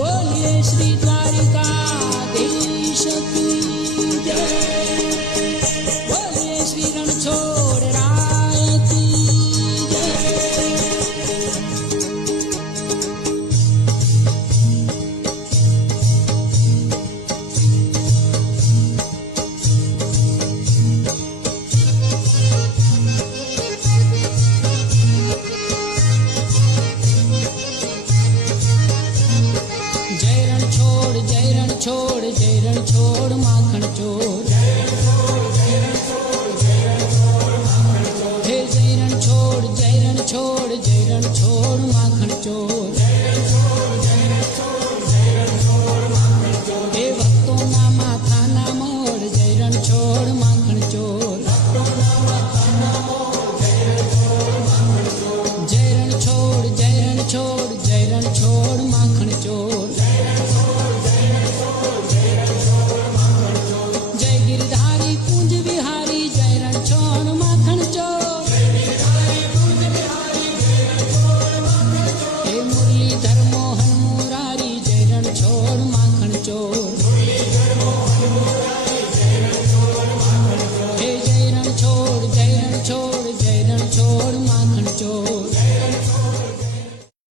बोलिए श्री द्वारिकाधीश की जय। बोलिए श्री रणछोड़ राय की जय। जय रणछोड़ माखन चोर।